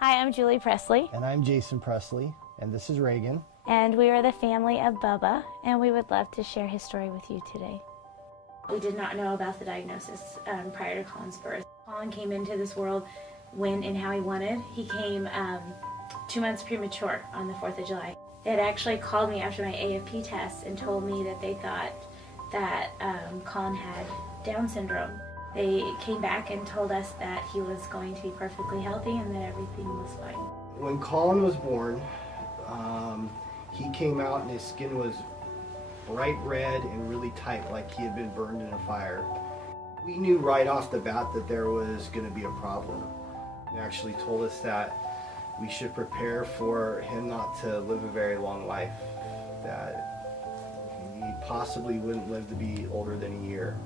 Hi, I'm Julie Presley. And I'm Jason Presley, and this is Reagan. And we are the family of Bubba, and we would love to share his story with you today. We did not know about the diagnosis prior to Colin's birth. Colin came into this world when and how he wanted. He came 2 months premature on the 4th of July. They had actually called me after my AFP test and told me that they thought that Colin had Down syndrome. They came back and told us that he was going to be perfectly healthy and that everything was fine. When Colin was born, he came out and his skin was bright red and really tight, like he had been burned in a fire. We knew right off the bat that there was going to be a problem. They actually told us that we should prepare for him not to live a very long life, that he possibly wouldn't live to be older than a year.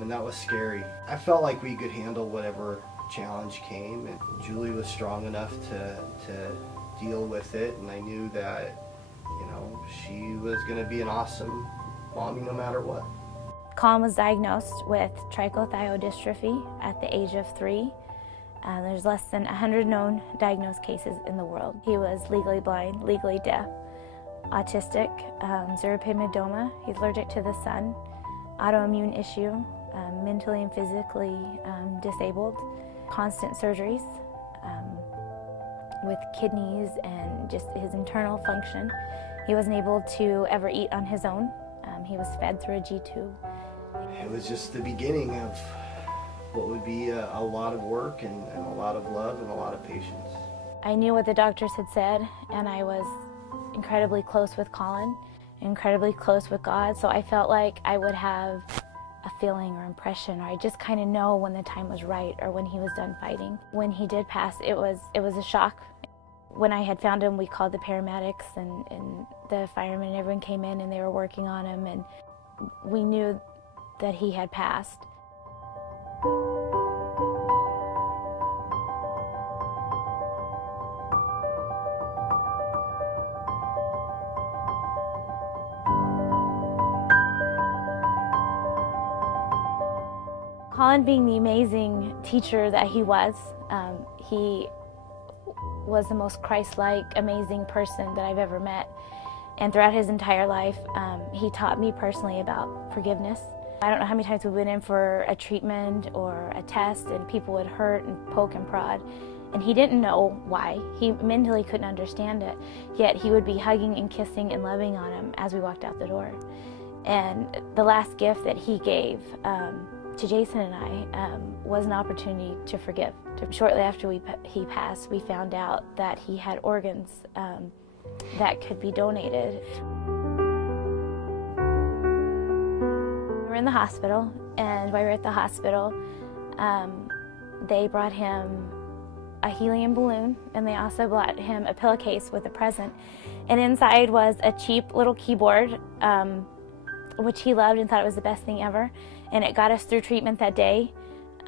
And that was scary. I felt like we could handle whatever challenge came, and Julie was strong enough to deal with it, and I knew that, you know, she was going to be an awesome mommy no matter what. Colin was diagnosed with trichothiodystrophy at the age of 3. There's less than 100 known diagnosed cases in the world. He was legally blind, legally deaf, autistic, xeropimidoma, he's allergic to the sun, autoimmune issue, mentally and physically disabled, constant surgeries with kidneys and just his internal function. He wasn't able to ever eat on his own. He was fed through a G-tube. It was just the beginning of what would be a lot of work and a lot of love and a lot of patience. I knew what the doctors had said, and I was incredibly close with Colin, incredibly close with God, so I felt like I would have a feeling or impression, or I just kind of know when the time was right or when he was done fighting. When he did pass, it was a shock. When I had found him, we called the paramedics and the firemen and everyone came in and they were working on him, and we knew that he had passed. Colin, being the amazing teacher that he was the most Christ-like, amazing person that I've ever met. And throughout his entire life, he taught me personally about forgiveness. I don't know how many times we went in for a treatment or a test and people would hurt and poke and prod, and he didn't know why. He mentally couldn't understand it, yet he would be hugging and kissing and loving on him as we walked out the door. And the last gift that he gave to Jason and I was an opportunity to forgive. Shortly after he passed, we found out that he had organs that could be donated. We were in the hospital, and while we were at the hospital, they brought him a helium balloon, and they also brought him a pillowcase with a present. And inside was a cheap little keyboard, which he loved and thought it was the best thing ever. And it got us through treatment that day.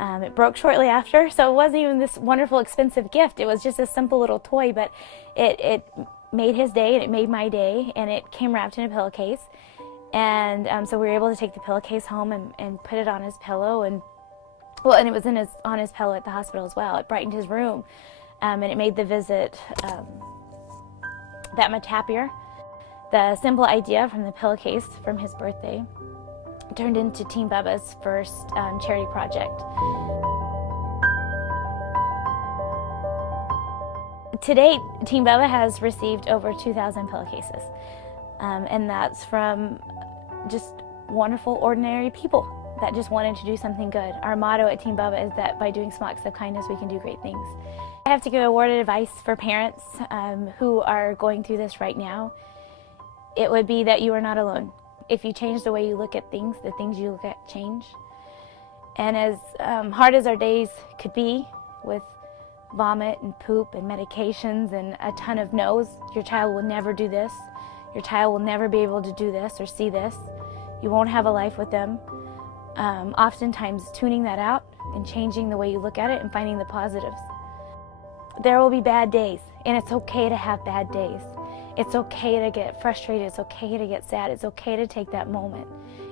It broke shortly after, so it wasn't even this wonderful, expensive gift. It was just a simple little toy, but it made his day, and it made my day, and it came wrapped in a pillowcase. And so we were able to take the pillowcase home and put it on his pillow, and it was on his pillow at the hospital as well. It brightened his room, and it made the visit that much happier. The simple idea from the pillowcase from his birthday turned into Team Bubba's first charity project. To date, Team Bubba has received over 2,000 pillowcases, and that's from just wonderful, ordinary people that just wanted to do something good. Our motto at Team Bubba is that by doing small acts of kindness, we can do great things. I have to give a word of advice for parents who are going through this right now. It would be that you are not alone. If you change the way you look at things, the things you look at change. And as hard as our days could be, with vomit and poop and medications and a ton of no's, your child will never do this, your child will never be able to do this or see this, you won't have a life with them. Oftentimes tuning that out and changing the way you look at it and finding the positives. There will be bad days, and it's okay to have bad days. It's okay to get frustrated, it's okay to get sad, it's okay to take that moment.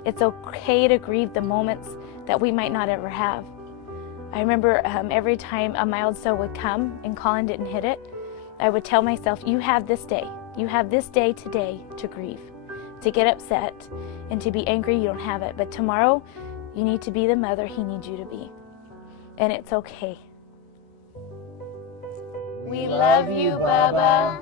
It's okay to grieve the moments that we might not ever have. I remember every time a milestone would come and Colin didn't hit it, I would tell myself, you have this day. You have this day today to grieve, to get upset, and to be angry you don't have it. But tomorrow, you need to be the mother he needs you to be. And it's okay. We love you, Bubba.